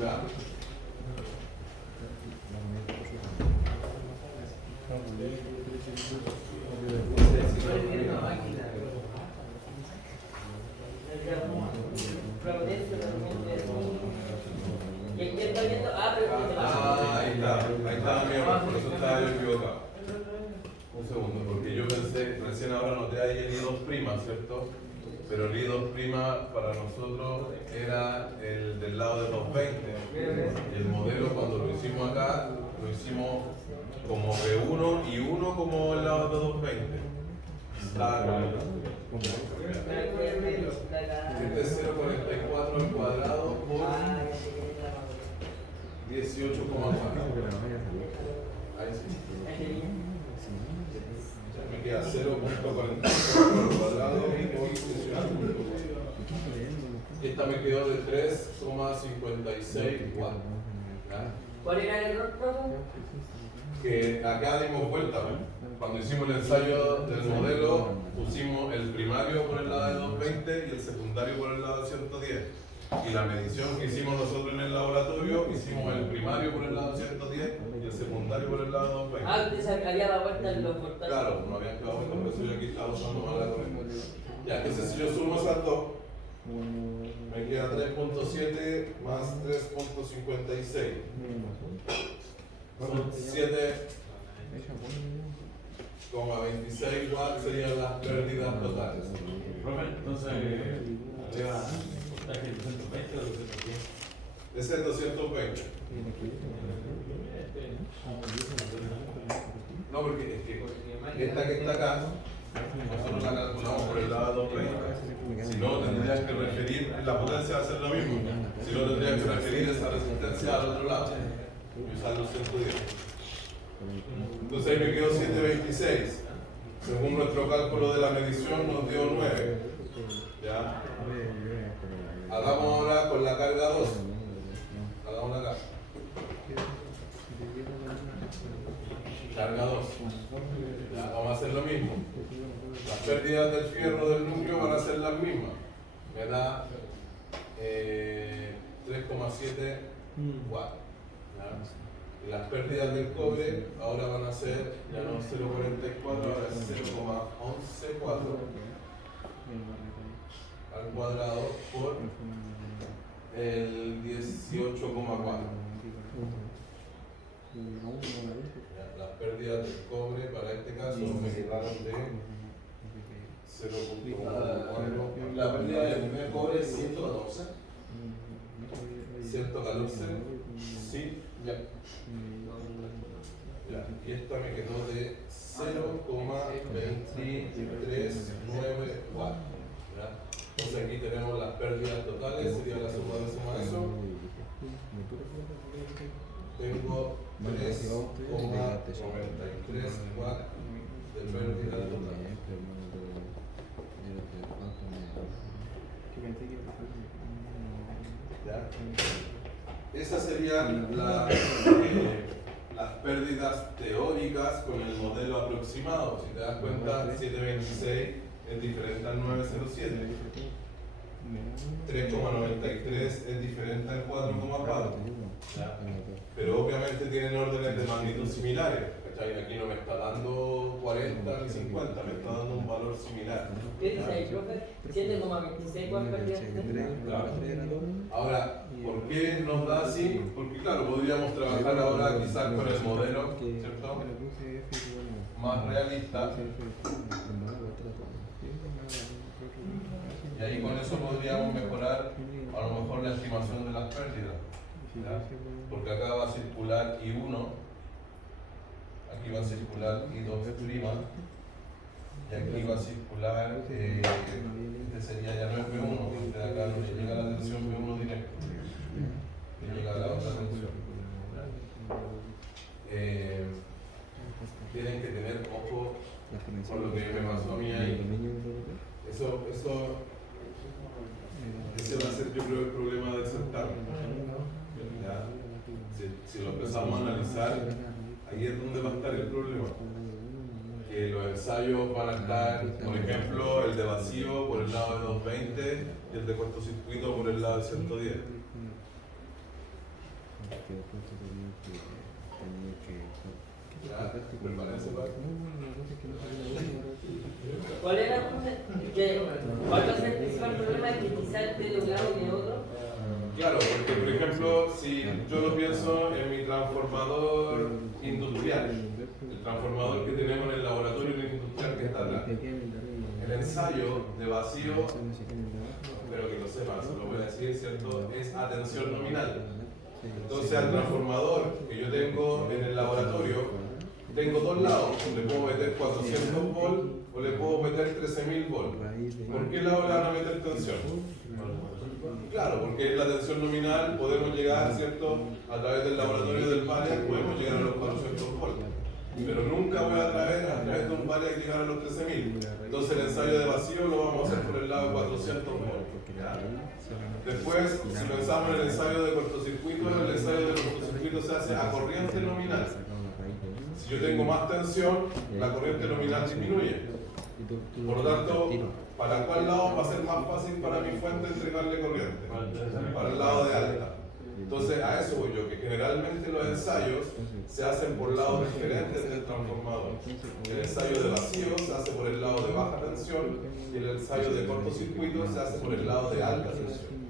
Ya. Ah, ahí está mi error, por eso estaba yo equivocado. Un segundo, porque yo pensé, recién ahora noté ahí el I2', ¿cierto? Pero el I2' para nosotros era el del lado de 220. Y el modelo cuando lo hicimos acá, lo hicimos como B1 y 1 como el lado de 220. Está este es 0,44 al cuadrado por 18,4. Ahí sí. Me queda 0,44 al cuadrado por 18. Y esta me quedó de 3,56 watts. ¿Cuál era el error, profe? Que acá dimos vuelta, ¿no? Cuando hicimos el ensayo del modelo, pusimos el primario por el lado de 220 y el secundario por el lado de 110. Y la medición que hicimos nosotros en el laboratorio, hicimos el primario por el lado de 110 y el secundario por el lado de 220. Antes había dado vuelta en los portales. Claro, no habían quedado vuelta, por eso yo aquí estaba usando mal la corriente. Ya, entonces si yo sumo esas dos, me queda 3.7 más 3.56. Son 7,26 watts serían las pérdidas totales. Profe, entonces, ¿llega voltaje de 220 o 210? Ese es 220. No, porque es que esta que está acá, nosotros la calculamos por el lado de 220. Si no, tendrías que referir, la potencia va a ser lo mismo. Si no, tendrías que referir esa resistencia al otro lado y usar los 110. Entonces ahí me quedó 726. Según nuestro cálculo de la medición nos dio 9. ¿Ya? Hagamos ahora con la carga 2. Hagamos acá. Carga 2. Ya, vamos a hacer lo mismo. Las pérdidas del fierro del núcleo van a ser las mismas. Me da 3,7 watts. ¿Ya? Y las pérdidas del cobre ahora van a ser ya no 0,44, ahora es 0,114 al cuadrado por el 18,4. Las pérdidas del cobre para este caso me quedaron de 0,4. La pérdida del cobre es 114. 114. Sí, ya. Y esta me quedó de 0,239 watts. Entonces aquí tenemos las pérdidas totales, sería la suma de eso. Tengo 3,93 de pérdida total. ¿Ya? Esas serían las pérdidas teóricas con el modelo aproximado. Si te das cuenta, 726 es diferente al 907. 3,93 es diferente al 4,4. ¿Ya? Pero obviamente tienen órdenes de magnitud similares. ¿Cachai? Aquí no me está dando 40 ni 50, me está dando un valor similar. ¿Qué dice ahí, profe? 7,26 ¿cuál pérdida? Claro. Ahora, ¿por qué nos da así? Porque claro, podríamos trabajar ahora quizás con el modelo, ¿cierto? Más realista. Y ahí con eso podríamos mejorar a lo mejor la estimación de las pérdidas. ¿Ya? Porque acá va a circular I1, aquí va a circular I2', y aquí va a circular, este sería ya no es P1, porque de acá no le llega la tensión P1 directo, le llega la otra tensión. Tienen que tener ojo con lo que me pasó a mí ahí. Ese va a ser, yo creo, el problema del certamen. ¿Ya? Si lo empezamos a analizar, ahí es donde va a estar el problema. Que los ensayos van a estar, por ejemplo, el de vacío por el lado de 220 y el de cortocircuito por el lado de 110. ¿Ya? Prepárense para ¿Cuál era? ¿Cuál va a ser el principal problema? ¿Es que quizá esté de un lado y de otro? Claro, porque por ejemplo, si yo lo pienso en mi transformador industrial, el transformador que tenemos en el laboratorio industrial que está atrás, el ensayo de vacío, espero que lo sepan, se lo voy a decir, ¿cierto? Es a tensión nominal. Entonces al transformador que yo tengo en el laboratorio, tengo dos lados, le puedo meter 400 volts o le puedo meter 13.000 volts. ¿Por qué lado le van a meter tensión? Claro, porque es la tensión nominal, podemos llegar, ¿cierto? A través del laboratorio del VARIAC podemos llegar a los 400 volts. Pero nunca voy a través de un VARIAC llegar a los 13.000. Entonces el ensayo de vacío lo vamos a hacer por el lado de 400 volts. ¿Ya? Después, si pensamos en el ensayo de cortocircuito, el ensayo de cortocircuito se hace a corriente nominal. Si yo tengo más tensión, la corriente nominal disminuye. Por lo tanto, ¿para cuál lado va a ser más fácil para mi fuente entregarle corriente? Para el lado de alta. Entonces, a eso voy yo, que generalmente los ensayos se hacen por lados diferentes del transformador. El ensayo de vacío se hace por el lado de baja tensión y el ensayo de cortocircuito se hace por el lado de alta tensión.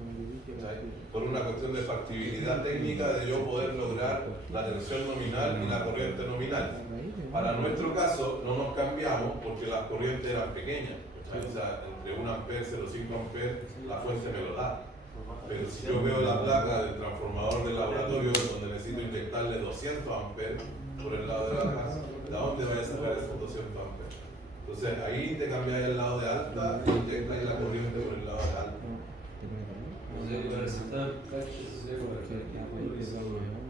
Por una cuestión de factibilidad técnica de yo poder lograr la tensión nominal y la corriente nominal. Para nuestro caso no nos cambiamos porque las corrientes eran pequeñas, o sea, entre 1 ampere, 0,5 ampere, la fuente me lo da. Pero si yo veo la placa del transformador del laboratorio donde necesito inyectarle 200 amperes por el lado de baja, ¿de dónde voy a sacar esos 200 amperes? Entonces ahí te cambiáis el lado de alta y inyectáis la corriente por el lado de alta.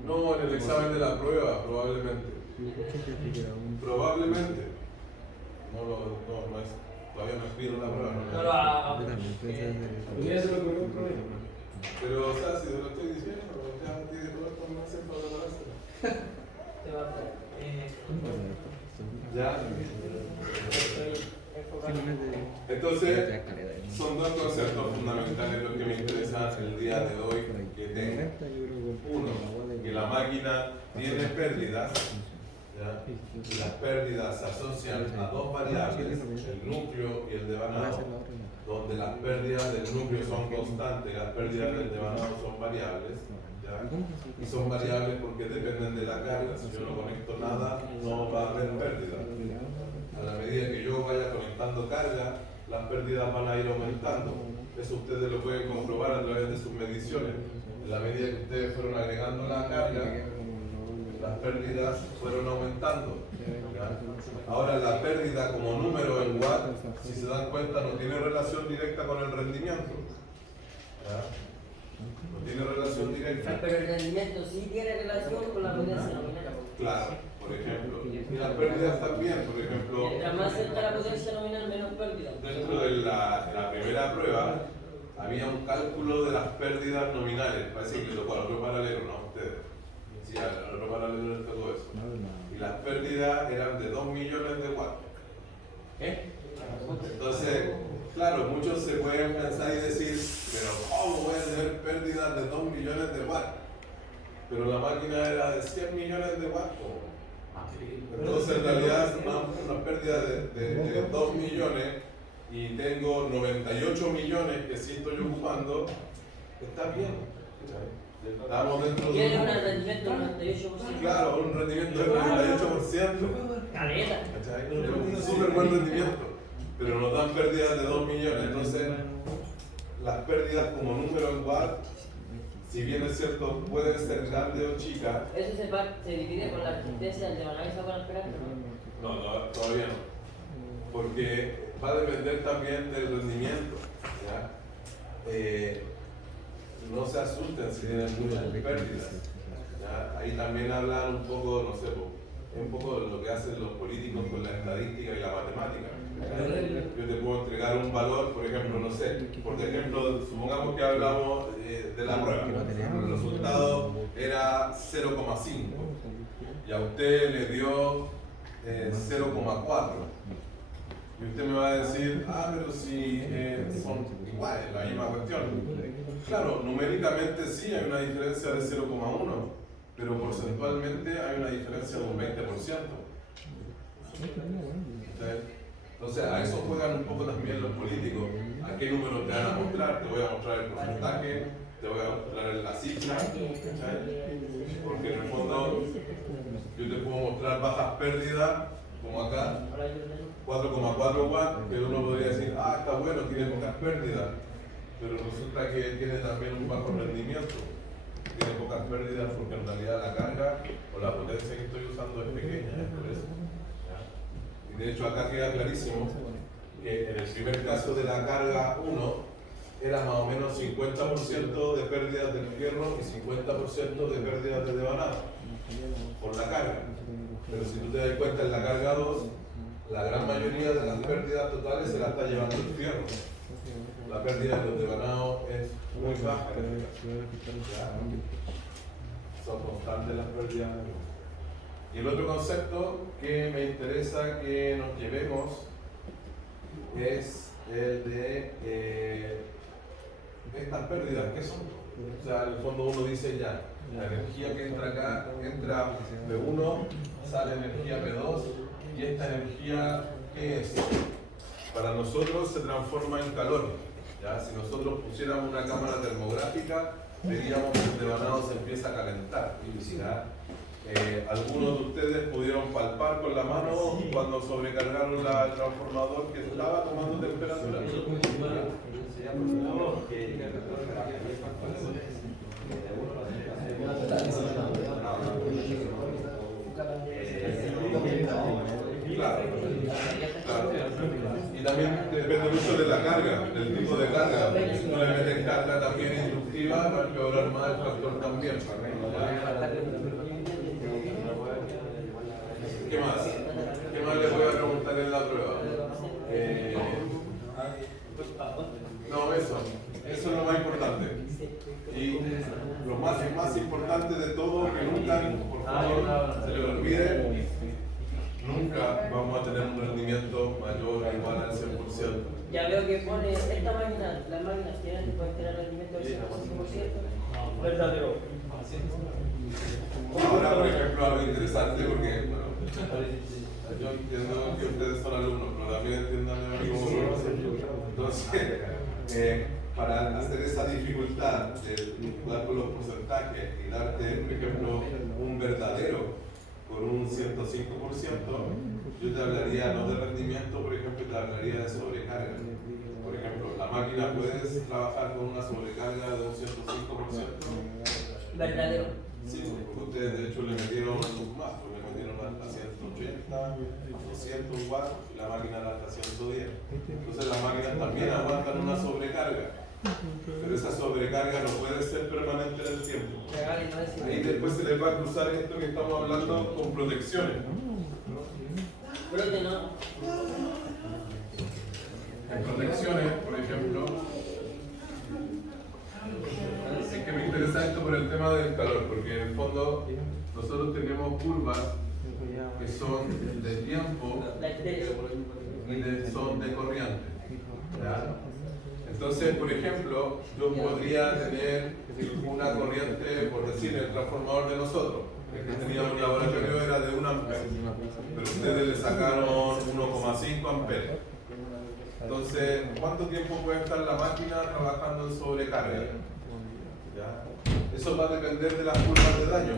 No, en el examen de la prueba, probablemente. Probablemente. Todavía no he escrito la prueba. No lo haga. Pero, o sea, si te lo estoy diciendo, ya tiene todo esto más para prepararse. Te va a hacer. Ya. Estoy enfocado. Entonces, son dos conceptos fundamentales los que me interesan el día de hoy que tengo. Uno, que la máquina tiene pérdidas. ¿Ya? Y las pérdidas se asocian a dos variables, el núcleo y el devanado, donde las pérdidas del núcleo son constantes y las pérdidas del devanado son variables. ¿Ya? Y son variables porque dependen de la carga. Si yo no conecto nada, no va a haber pérdida. A la medida que yo vaya conectando carga, las pérdidas van a ir aumentando. Eso ustedes lo pueden comprobar a través de sus mediciones. En la medida que ustedes fueron agregando la carga, las pérdidas fueron aumentando. ¿Ya? Ahora la pérdida como número en watt, si se dan cuenta, no tiene relación directa con el rendimiento. ¿Ya? No tiene relación directa. Pero el rendimiento sí tiene relación con la potencia nominal. Claro, por ejemplo. Y las pérdidas también, por ejemplo, Mientras más cerca la potencia nominal, menos pérdida. dentro de la primera prueba había un cálculo de las pérdidas nominales. Parece que le tocó al otro paralelo, ¿no? Ustedes. Sí, al otro paralelo les tocó eso. Y las pérdidas eran de 2 millones de watts. Entonces, claro, muchos se pueden pensar y decir, pero ¿cómo voy a tener pérdidas de 2 millones de watts? Pero la máquina era de 100 millones de watts. Entonces, en realidad, una pérdida de 2 millones y tengo 98 millones que sí estoy ocupando, está bien. Estamos dentro de Tiene un rendimiento del 98%. Claro, un rendimiento del 98%. Caleta. ¿Cachai? Es un súper buen rendimiento, pero nos dan pérdidas de 2 millones. Entonces, las pérdidas como número en watt, si bien es cierto, pueden ser grandes o chicas. Eso se divide con la resistencia del devanamiento con el perámetro. No, todavía no. Porque va a depender también del rendimiento. ¿Ya? No se asusten si tienen muchas pérdidas. ¿Ya? Ahí también hablan un poco, no sé, un poco de lo que hacen los políticos con la estadística y la matemática. Yo te puedo entregar un valor, por ejemplo, no sé, por ejemplo, supongamos que hablamos de la prueba. El resultado era 0,5 y a usted le dio 0,4. Y usted me va a decir, pero si son iguales, la misma cuestión. Claro, numéricamente sí hay una diferencia de 0,1, pero porcentualmente hay una diferencia de un 20%. Entonces, a eso juegan un poco también los políticos. ¿A qué número te van a mostrar? Te voy a mostrar el porcentaje, te voy a mostrar la cifra, porque en el fondo yo te puedo mostrar bajas pérdidas, como acá, 4,4 watts, que uno podría decir, está bueno, tiene pocas pérdidas, pero resulta que tiene también un bajo rendimiento. Tiene pocas pérdidas porque en realidad la carga o la potencia que estoy usando es pequeña, es por eso. Y de hecho acá queda clarísimo que en el primer caso de la carga 1 era más o menos 50% de pérdidas del fierro y 50% de pérdidas de devanado por la carga. Pero si tú te das cuenta en la carga 2, la gran mayoría de las pérdidas totales se la está llevando el fierro. La pérdida de los devanados es muy baja. Son constantes las pérdidas. Y el otro concepto que me interesa que nos llevemos es el de estas pérdidas. ¿Qué son? O sea, en el fondo uno dice ya, la energía que entra acá, entra P1, sale energía P2, y esta energía, ¿qué es? Para nosotros se transforma en calor. ¿Ya? Si nosotros pusiéramos una cámara termográfica, veríamos que el devanado se empieza a calentar. ¿Ya? Algunos de ustedes pudieron palpar con la mano cuando sobrecargaron el transformador que estaba tomando temperatura. Claro. Y también depende mucho de la carga, del tipo de carga. Si no le meten carga también inductiva, va a empeorar más el factor también. ¿Qué más? ¿Qué más les voy a preguntar en la prueba? No, eso es lo más importante. Y lo más importante de todo, que nunca, por favor, se le olvide, nunca vamos a tener un rendimiento mayor o igual al 100%. Ya veo que pone esta máquina, las máquinas pueden tener rendimiento del 105%. Verdadero. Ahora, por ejemplo, algo interesante, porque bueno, yo entiendo que ustedes son alumnos, pero también entiendan a mí como profesor. Entonces, para hacer esa dificultad de jugar con los porcentajes y darte, por ejemplo, un verdadero con un 105%, yo te hablaría no de rendimiento, por ejemplo, te hablaría de sobrecarga. Por ejemplo, la máquina puedes trabajar con una sobrecarga de un 105%. Verdadero. Sí, porque ustedes de hecho le metieron más, le metieron hasta 180, 200 watts y la máquina hasta 110. Entonces las máquinas también aguantan una sobrecarga. Pero esa sobrecarga no puede ser permanente en el tiempo. Legal y no es Ahí después se les va a cruzar esto que estamos hablando con protecciones. brote, ¿no? En protecciones, por ejemplo, es que me interesa esto por el tema del calor, porque en el fondo nosotros tenemos curvas que son de tiempo y son de corriente. ¿Ya? Entonces, por ejemplo, yo podría tener una corriente, por decir, el transformador de nosotros, el que teníamos en el laboratorio era de 1 ampere, pero ustedes le sacaron 1,5 amperes. Entonces, ¿cuánto tiempo puede estar la máquina trabajando en sobrecarga? ¿Ya? Eso va a depender de las curvas de daño.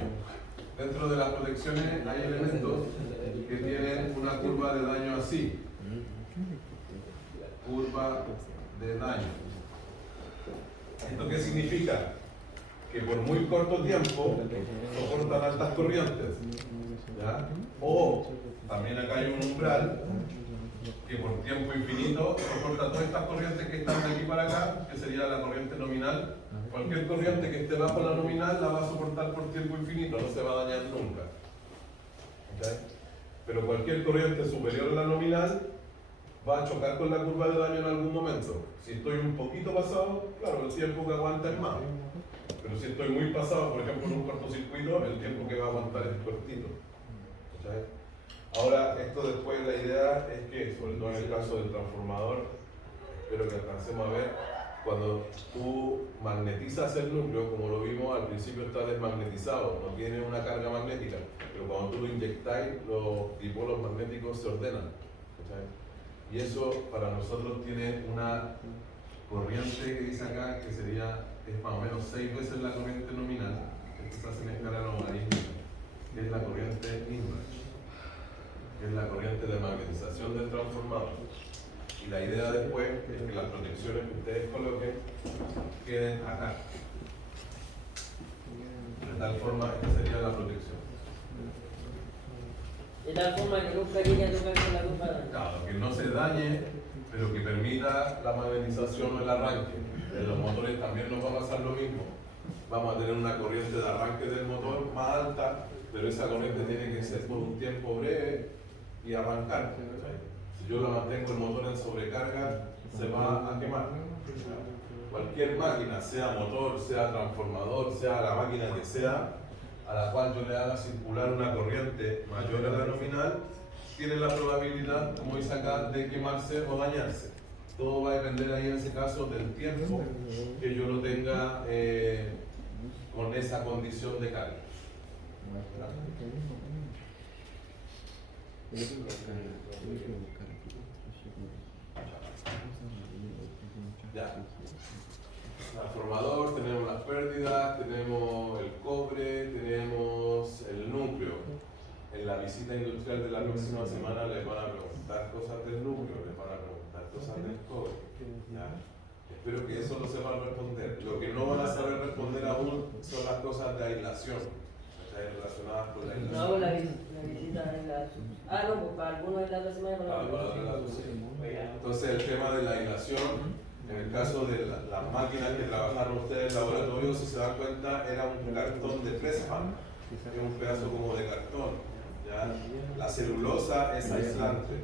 Dentro de las protecciones hay elementos que tienen una curva de daño así. Curva de daño. ¿Esto qué significa? Que por muy corto tiempo soportan altas corrientes. ¿Ya? O también acá hay un umbral que por tiempo infinito soporta todas estas corrientes que están de aquí para acá, que sería la corriente nominal. Cualquier corriente que esté bajo la nominal la va a soportar por tiempo infinito, no se va a dañar nunca. ¿Okay? Pero cualquier corriente superior a la nominal va a chocar con la curva de daño en algún momento. Si estoy un poquito pasado, claro, el tiempo que aguanta es más. Pero si estoy muy pasado, por ejemplo en un cortocircuito, el tiempo que va a aguantar es cortito. ¿Okay? Ahora, esto después la idea es que, sobre todo en el caso del transformador, espero que alcancemos a ver, cuando tú magnetizas el núcleo, como lo vimos, al principio está desmagnetizado, no tiene una carga magnética, pero cuando tú lo inyectáis, los dipolos magnéticos se ordenan. ¿Okay? Y eso para nosotros tiene una corriente que dice acá que sería, es más o menos 6 veces la corriente nominal, que se hace en escala logarítmica, que es la corriente inversa, que es la corriente de magnetización del transformador. Y la idea después es que las protecciones que ustedes coloquen queden acá. De tal forma, esta sería la protección. De tal forma que nunca llegue a tocar con la curva de daño. Claro, que no se dañe, pero que permita la magnetización o el arranque. En los motores también nos va a pasar lo mismo. Vamos a tener una corriente de arranque del motor más alta, pero esa corriente tiene que ser por un tiempo breve y arrancar. Si yo la mantengo el motor en sobrecarga, se va a quemar. Cualquier máquina, sea motor, sea transformador, sea la máquina que sea, a la cual yo le haga circular una corriente mayor a la nominal, tiene la probabilidad, como dice acá, de quemarse o dañarse. Todo va a depender ahí en ese caso del tiempo que yo lo tenga con esa condición de carga. Ya. Transformador, tenemos las pérdidas, tenemos el cobre, tenemos el núcleo. En la visita industrial de la próxima semana les van a preguntar cosas del núcleo, les van a preguntar cosas del cobre. ¿Ya? Espero que eso lo sepan responder. Lo que no van a saber responder aún son las cosas de aislación, relacionadas con la aislación. No, la visita en la... Ah, no, pues para algunos es la otra semana. Ah, para otra lado, sí. Entonces el tema de la aislación, en el caso de las máquinas que trabajaron ustedes en el laboratorio, si se dan cuenta, era un cartón de presspan, es un pedazo como de cartón. ¿Ya? La celulosa es aislante.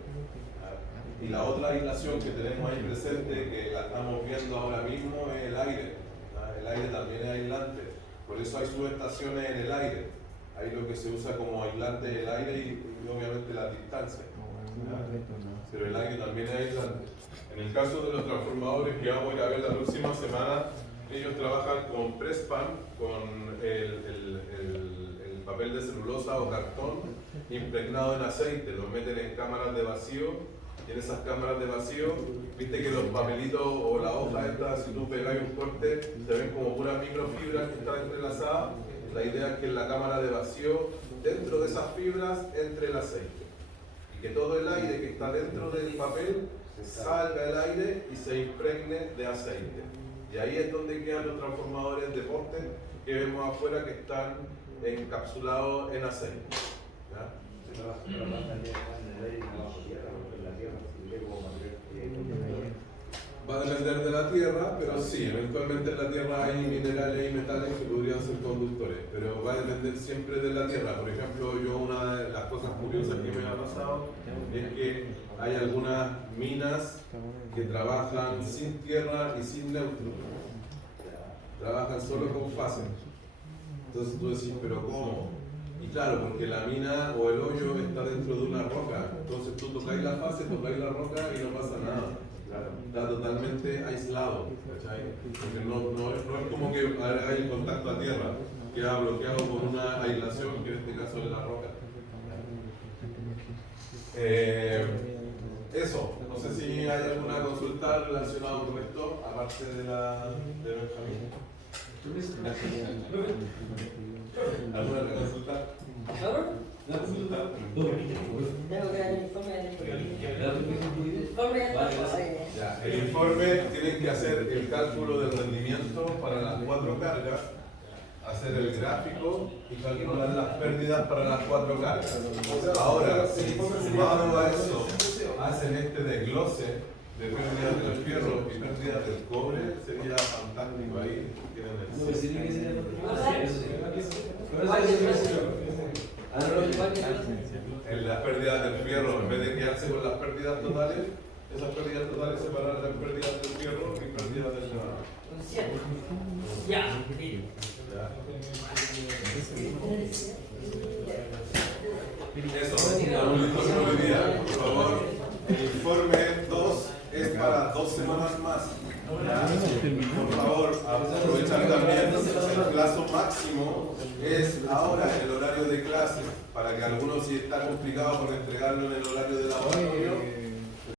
¿Ya? Y la otra aislación que tenemos ahí presente, que la estamos viendo ahora mismo, es el aire. ¿Ya? El aire también es aislante. Por eso hay subestaciones en el aire. Ahí lo que se usa como aislante es el aire y obviamente la distancia. ¿Ya? Pero el aire también es aislante. En el caso de los transformadores que vamos a ir a ver la próxima semana, ellos trabajan con presspan, con el papel de celulosa o cartón impregnado en aceite, lo meten en cámaras de vacío y en esas cámaras de vacío, viste que los papelitos o la hoja esta, si tú pegas un corte, se ven como puras microfibras que están entrelazadas. La idea es que en la cámara de vacío, dentro de esas fibras, entre el aceite y que todo el aire que está dentro del papel salga el aire y se impregne de aceite. Y ahí es donde quedan los transformadores de poste que vemos afuera que están encapsulados en aceite. ¿Ya? Va a depender de la Tierra, pero sí, eventualmente en la Tierra hay minerales y metales que podrían ser conductores, pero va a depender siempre de la Tierra. Por ejemplo, una de las cosas curiosas que me ha pasado es que hay algunas minas que trabajan sin tierra y sin neutro. Trabajan solo con fases. Entonces tú decís, ¿pero cómo? Y claro, porque la mina o el hoyo está dentro de una roca. Entonces tú tocáis la fase, tocáis la roca y no pasa nada. Está totalmente aislado. ¿Cachai? Porque no es como que hay contacto a tierra, queda bloqueado por una aislación, que en este caso es la roca. Eso, no sé si hay alguna consulta relacionada con esto, aparte de Benjamín. ¿Alguna consulta? ¿Ahora? ¿Una consulta? Tengo que dar el informe del informe. Ya, el informe tienen que hacer el cálculo del rendimiento para las 4 cargas, hacer el gráfico y calcular las pérdidas para las 4 cargas. Ahora, si sumado a eso hacen este desglose de pérdidas del fierro y pérdidas del cobre, sería fantástico. Ahí tienen en las pérdidas del fierro, en vez de quedarse con las pérdidas totales, esas pérdidas totales separarlas en pérdidas del fierro y pérdidas del cobre. Ya. Eso, estamos listos por hoy día. Por favor, el informe 2 es para 2 semanas más. Por favor, aprovechar también el plazo máximo es ahora en el horario de clase, para que algunos, si está complicado por entregarlo en el horario